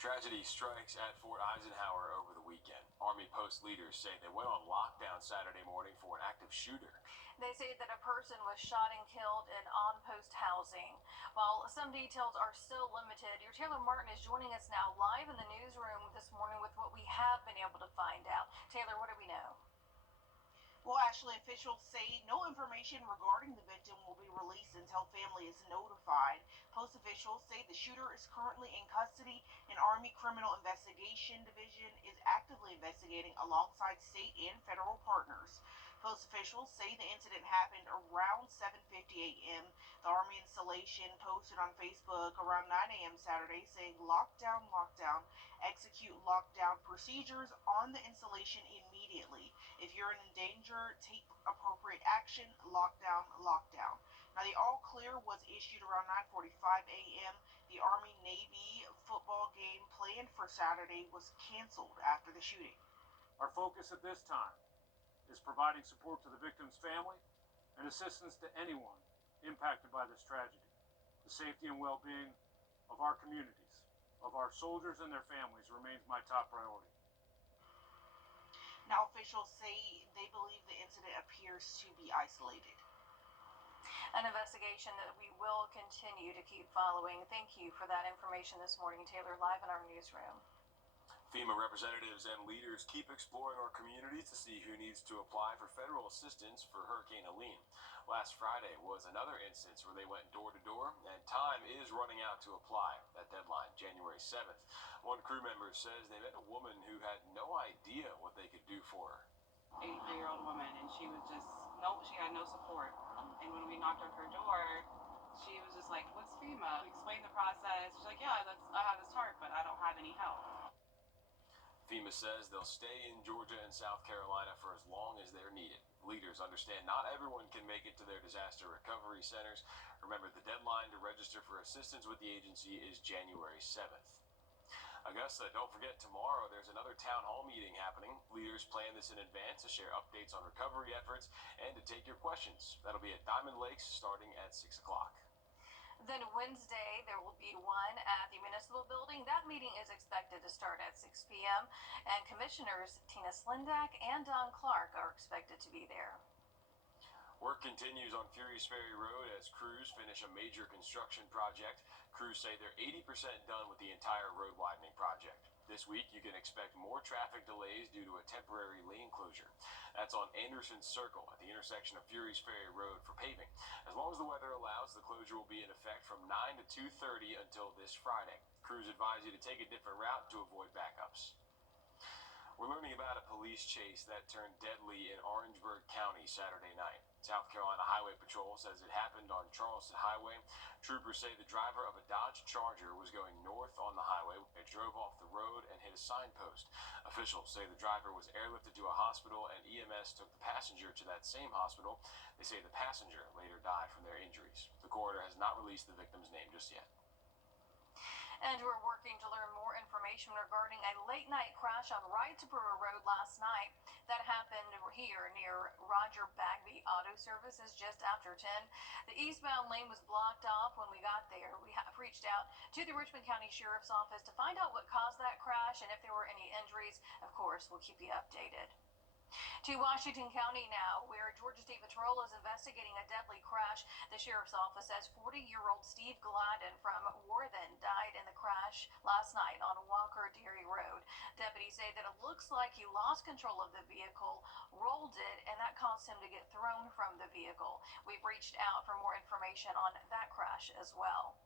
Tragedy strikes at Fort Eisenhower over the weekend. Army post leaders say they went on lockdown Saturday morning for an active shooter. They say that a person was shot and killed in on-post housing. While some details are still limited, your Taylor Martin is joining us now live in the newsroom this morning with what we have been able to find out. Taylor, what do we know? Well, Ashley, officials say no information regarding the victim will be released until family is notified. Post officials say the shooter is currently in custody. An Army Criminal Investigation Division is actively investigating alongside state and federal partners. Post officials say the incident happened around 7:50 a.m. The Army installation posted on Facebook around 9 a.m. Saturday saying lockdown, lockdown, execute lockdown procedures on the installation immediately. If you're in danger, take appropriate action, lockdown, lockdown. Now, the all clear was issued around 9:45 a.m. The Army-Navy football game planned for Saturday was canceled after the shooting. Our focus at this time is providing support to the victim's family and assistance to anyone impacted by this tragedy. The safety and well-being of our communities, of our soldiers and their families remains my top priority. Now, officials say they believe the incident appears to be isolated. An investigation that we will continue to keep following. Thank you for that information this morning, Taylor, live in our newsroom. FEMA representatives and leaders keep exploring our communities to see who needs to apply for federal assistance for Hurricane Helene. Last Friday was another instance where they went door to door, and time is running out to apply. That deadline, January 7th. One crew member says they met a woman who had no idea what they could do for her. 83-year-old woman, and she was just, she had no support. And when we knocked on her door, she was just like, "What's FEMA?" We explained the process. She's like, "Yeah, I have this tarp, but I don't have any help." FEMA says they'll stay in Georgia and South Carolina for as long as they're needed. Leaders understand not everyone can make it to their disaster recovery centers. Remember, the deadline to register for assistance with the agency is January 7th. Augusta, don't forget, tomorrow there's another town hall meeting happening. Leaders plan this in advance to share updates on recovery efforts and to take your questions. That'll be at Diamond Lakes starting at 6 o'clock. Then Wednesday, there will be one at the Municipal Building. That meeting is expected to start at 6 p.m. And Commissioners Tina Slindak and Don Clark are expected to be there. Work continues on Furious Ferry Road as crews finish a major construction project. Crews say they're 80% done with the entire road widening project. This week, you can expect more traffic delays due to a temporary lane closure. That's on Anderson Circle at the intersection of Furious Ferry Road for paving. As long as the weather allows, the closure will be in effect from 9 to 2:30 until this Friday. Crews advise you to take a different route to avoid backups. We're learning about a police chase that turned deadly in Orangeburg County Saturday night. South Carolina Highway Patrol says it happened on Charleston Highway. Troopers say the driver of a Dodge Charger was going north on the highway. It drove off the road and hit a signpost. Officials say the driver was airlifted to a hospital and EMS took the passenger to that same hospital. They say the passenger later died from their injuries. The coroner has not released the victim's name just yet. And we're working to learn more information regarding a late-night crash on Wrightsboro Road last night that happened here near Roger Bagby Auto Services just after 10. The eastbound lane was blocked off when we got there. We have reached out to the Richmond County Sheriff's Office to find out what caused that crash and if there were any injuries. Of course, we'll keep you updated. To Washington County now, where Georgia State Patrol is investigating a deadly crash. The Sheriff's Office says 40-year-old Steve Gladden from Worthen died in the crash last night on Walker Dairy Road. Deputies say that it looks like he lost control of the vehicle, rolled it, and that caused him to get thrown from the vehicle. We've reached out for more information on that crash as well.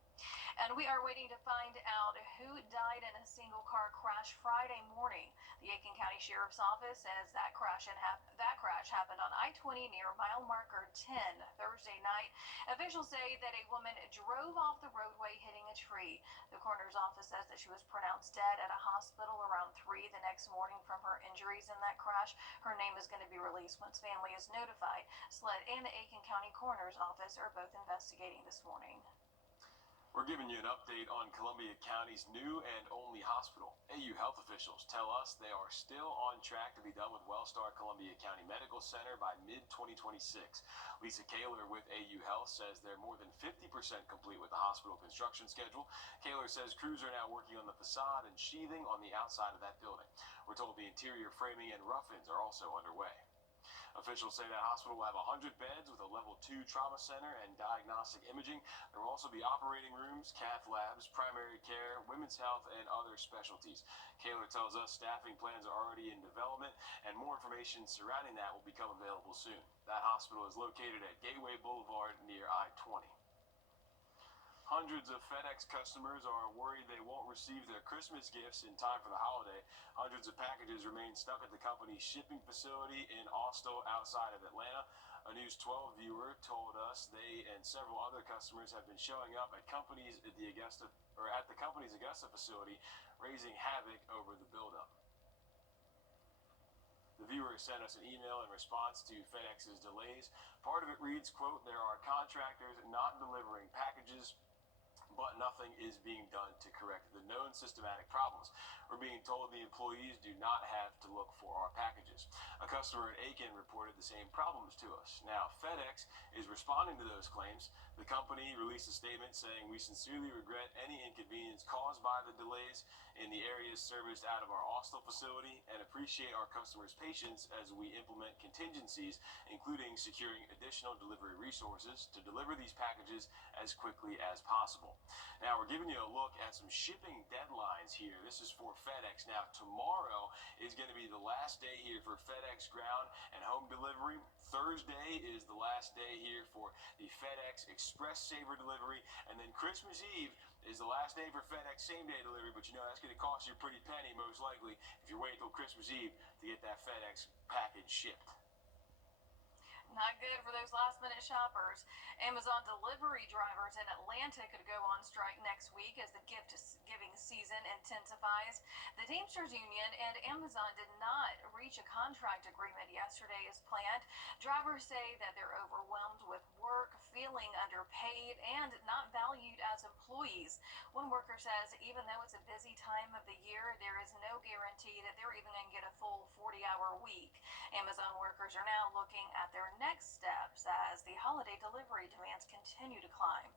And we are waiting to find out who died in a single car crash Friday morning. The Aiken County Sheriff's Office says that crash happened on I-20 near mile marker 10 Thursday night. Officials say that a woman drove off the roadway hitting a tree. The coroner's office says that she was pronounced dead at a hospital around 3 the next morning from her injuries in that crash. Her name is going to be released once family is notified. SLED and the Aiken County Coroner's Office are both investigating this morning. We're giving you an update on Columbia County's new and only hospital. AU health officials tell us they are still on track to be done with Wellstar Columbia County Medical Center by mid-2026. Lisa Kaler with AU Health says they're more than 50% complete with the hospital construction schedule. Kaler says crews are now working on the facade and sheathing on the outside of that building. We're told the interior framing and rough-ins are also underway. Officials say that hospital will have 100 beds with a level 2 trauma center and diagnostic imaging. There will also be operating rooms, cath labs, primary care, women's health, and other specialties. Kaler tells us staffing plans are already in development, and more information surrounding that will become available soon. That hospital is located at Gateway Boulevard near I-20. Hundreds of FedEx customers are worried they won't receive their Christmas gifts in time for the holiday. Hundreds of packages remain stuck at the company's shipping facility in Austell outside of Atlanta. A News 12 viewer told us they and several other customers have been showing up at the company's Augusta facility, raising havoc over the buildup. The viewer sent us an email in response to FedEx's delays. Part of it reads, quote, "There are contractors not delivering packages, but nothing is being done to correct the known systematic problems. We're being told the employees do not have to look for our packages." A customer in Aiken reported the same problems to us. Now, FedEx is responding to those claims. The company released a statement saying, "We sincerely regret any inconvenience caused by the delays in the areas serviced out of our Austell facility and appreciate our customers' patience as we implement contingencies, including securing additional delivery resources to deliver these packages as quickly as possible." Now, we're giving you a look at some shipping deadlines here. This is for FedEx. Now, tomorrow is going to be the last day here for FedEx ground and home delivery. Thursday is the last day here for the FedEx Express Saver delivery. And then Christmas Eve is the last day for FedEx same-day delivery. But you know, that's going to cost you a pretty penny, most likely, if you're waiting until Christmas Eve to get that FedEx package shipped. Not good for those last-minute shoppers. Amazon delivery drivers in Atlanta could go on strike next week as the gift-giving season intensifies. The Teamsters Union and Amazon did not reach a contract agreement yesterday as planned. Drivers say that they're overwhelmed with work, feeling underpaid, and not valued as employees. One worker says even though it's a busy time of the year, there is no guarantee that they're even going to get a full 40-hour week. Amazon workers are now looking at their next steps as the holiday delivery demands continue to climb.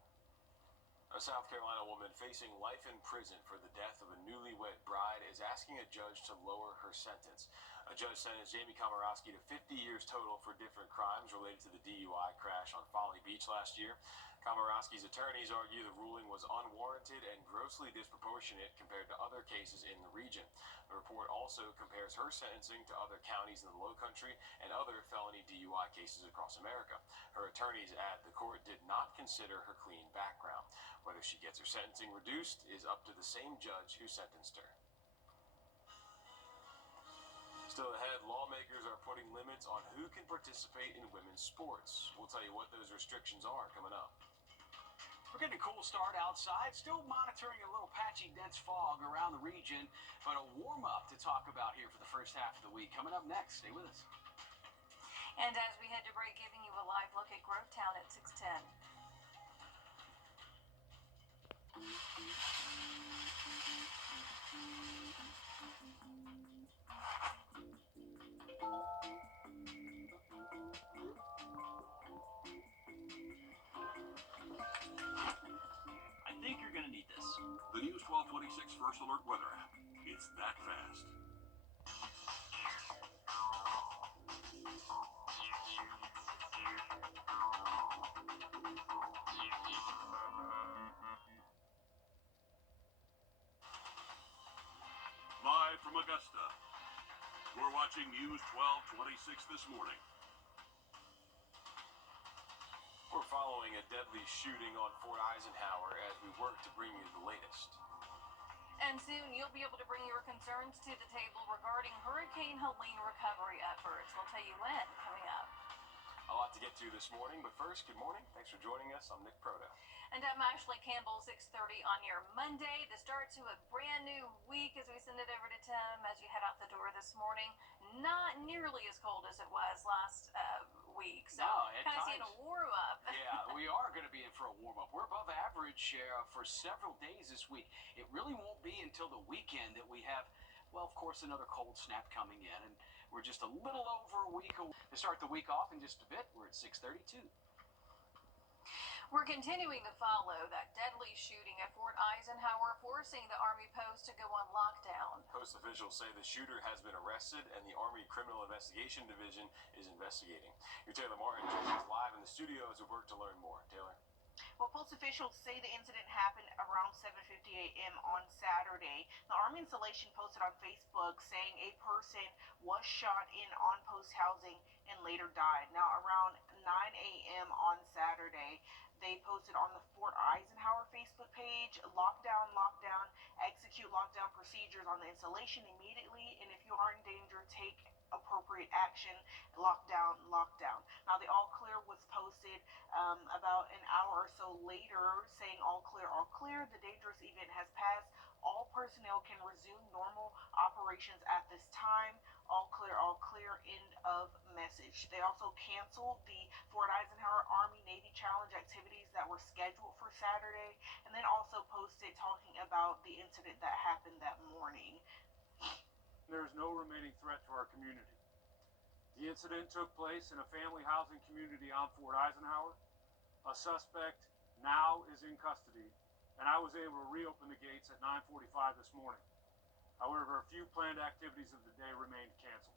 A South Carolina woman facing life in prison for the death of a newlywed bride is asking a judge to lower her sentence. A judge sentenced Jamie Komorowski to 50 years total for different crimes related to the DUI crash on Folly Beach last year. Komorowski's attorneys argue the ruling was unwarranted and grossly disproportionate compared to other cases in the region. The report also compares her sentencing to other counties in the Lowcountry and other felony DUI cases across America. Her attorneys add the court did not consider her clean background. Whether she gets her sentencing reduced is up to the same judge who sentenced her. Still ahead, lawmakers are putting limits on who can participate in women's sports. We'll tell you what those restrictions are coming up. We're getting a cool start outside, still monitoring a little patchy dense fog around the region, but a warm-up to talk about here for the first half of the week. Coming up next, stay with us. And as we head to break, giving you a live look at Grovetown at 6:10. I think you're going to need this. The News 1226 First Alert Weather app. It's that fast. Live from Augusta, we're watching News 1226 this morning. We're following a deadly shooting on Fort Eisenhower as we work to bring you the latest. And soon you'll be able to bring your concerns to the table regarding Hurricane Helene recovery efforts. We'll tell you when coming up. A lot to get to this morning, but first, good morning. Thanks for joining us. I'm Nick Proto. And I'm Ashley Campbell, 6:30 on your Monday, the start to a brand new week as we send it over to Tim as you head out the door this morning. Not nearly as cold as it was last week, so No, at kind of seeing times. a warm up. Yeah, we are going to be in for a warm-up. We're above average for several days this week. It really won't be until the weekend that we have, well, of course, another cold snap coming in. And we're just a little over a week away. To start the week off in just a bit, we're at 6:32. We're continuing to follow that deadly shooting at Fort Eisenhower, forcing the Army post to go on lockdown. Post officials say the shooter has been arrested and the Army Criminal Investigation Division is investigating. Your Taylor Martin joins us live in the studio as we work to learn more. Taylor? Well, post officials say the incident happened around 7:50 a.m. on Saturday. The Army installation posted on Facebook saying a person was shot in on-post housing and later died. Now, around 9 a.m. on Saturday, they posted on the Fort Eisenhower Facebook page, lockdown, lockdown, execute lockdown procedures on the installation immediately, and if you are in danger, take appropriate action, lockdown, lockdown. Now, the all clear was posted about an hour or so later saying all clear, the dangerous event has passed. All personnel can resume normal operations at this time. All clear, end of message. They also canceled the Fort Eisenhower Army-Navy Challenge activities that were scheduled for Saturday, and then also posted talking about the incident that happened that morning. There is no remaining threat to our community. The incident took place in a family housing community on Fort Eisenhower. A suspect now is in custody, and I was able to reopen the gates at 9:45 this morning. However, a few planned activities of the day remained canceled.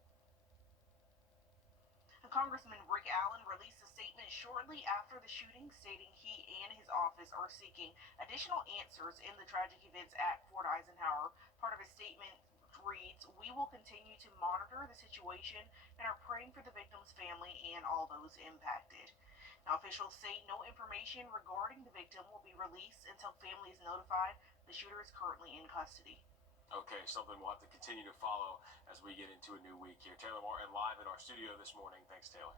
Congressman Rick Allen released a statement shortly after the shooting, stating he and his office are seeking additional answers in the tragic events at Fort Eisenhower. Part of his statement reads, "We will continue to monitor the situation and are praying for the victim's family and all those impacted." Now, officials say no information regarding the victim will be released until family is notified. The shooter is currently in custody. Okay, something we'll have to continue to follow as we get into a new week here. Taylor Martin live in our studio this morning. Thanks, Taylor.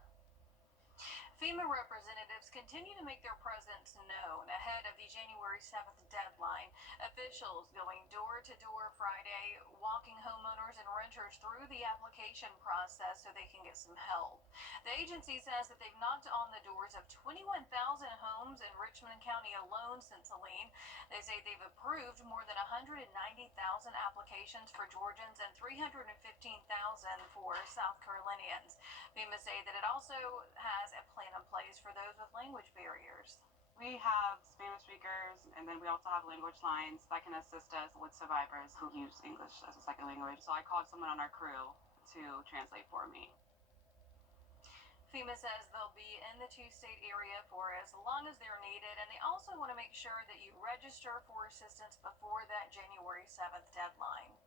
FEMA representatives continue to make their presence known ahead of the January 7th deadline. Officials going door to door Friday, walking homeowners and renters through the application process so they can get some help. The agency says that they've knocked on the doors of 21,000 homes in Richmond County alone since Helene. They say they've approved more than 190,000 applications for Georgians and 315,000 for South Carolinians. FEMA say that it also has a plan in place for those with language barriers. We have Spanish speakers, and then we also have language lines that can assist us with survivors who use English as a second language. So I called someone on our crew to translate for me. FEMA says they'll be in the two-state area for as long as they're needed, and they also want to make sure that you register for assistance before that January 7th deadline.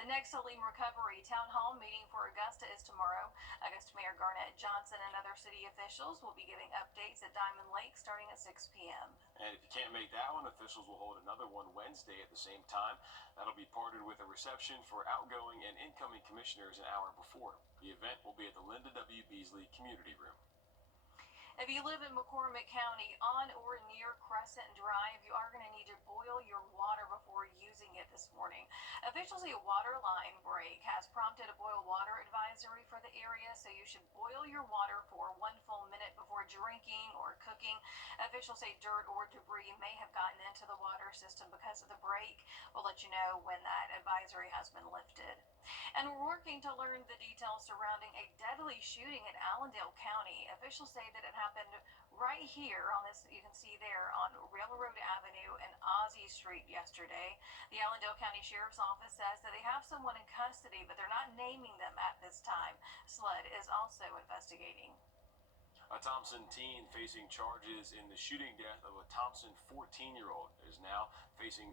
The next Helene Recovery Town Hall meeting for Augusta is tomorrow. Augusta Mayor Garnett Johnson and other city officials will be giving updates at Diamond Lake starting at 6 p.m. And if you can't make that one, officials will hold another one Wednesday at the same time. That'll be partnered with a reception for outgoing and incoming commissioners an hour before. The event will be at the Linda W. Beasley Community Room. If you live in McCormick County on or near Crescent Drive, you are going to need to boil your water before using it this morning. Officials say a water line break has prompted a boil water advisory for the area, so you should boil your water for 1 full minute before drinking or cooking. Officials say dirt or debris may have gotten into the water system because of the break. We'll let you know when that advisory has been lifted. And we're working to learn the details surrounding a deadly shooting in Allendale County. Officials say that it happened right here on this, you can see there, on Railroad Avenue and Ozzie Street yesterday. The Allendale County Sheriff's Office says that they have someone in custody, but they're not naming them at this time. SLED is also investigating. A Thompson teen facing charges in the shooting death of a Thompson 14-year-old is now facing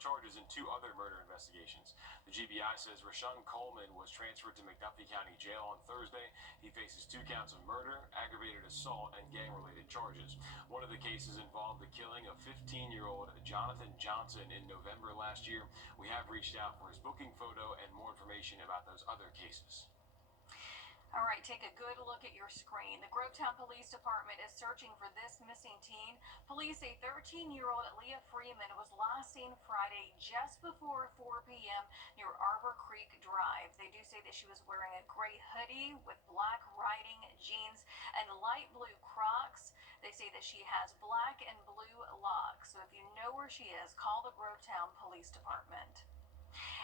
charges in 2 other murder investigations. The GBI says Rashawn Coleman was transferred to McDuffie County Jail on Thursday. He faces 2 counts of murder, aggravated assault, and gang-related charges. One of the cases involved the killing of 15-year-old Jonathan Johnson in November last year. We have reached out for his booking photo and more information about those other cases. All right, take a good look at your screen. The Grovetown Police Department is searching for this missing teen. Police say 13-year-old Leah Freeman was last seen Friday just before 4 p.m. near Arbor Creek Drive. They do say that she was wearing a gray hoodie with black riding jeans and light blue Crocs. They say that she has black and blue locks, so if you know where she is, call the Grovetown Police Department.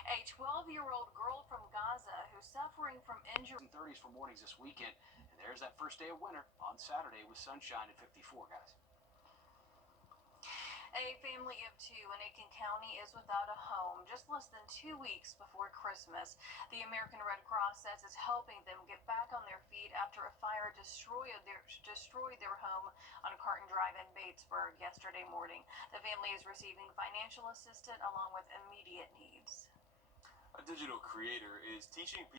A 12-year-old girl from Gaza who's suffering from injuries. 30s for mornings this weekend, and there's that first day of winter on Saturday with sunshine at 54, guys. A family of two in Aiken County is without a home just less than 2 weeks before Christmas. The American Red Cross says it's helping them get back on their feet after a fire destroyed their home on Carton Drive in Batesburg yesterday morning. The family is receiving financial assistance along with immediate needs. A digital creator is teaching people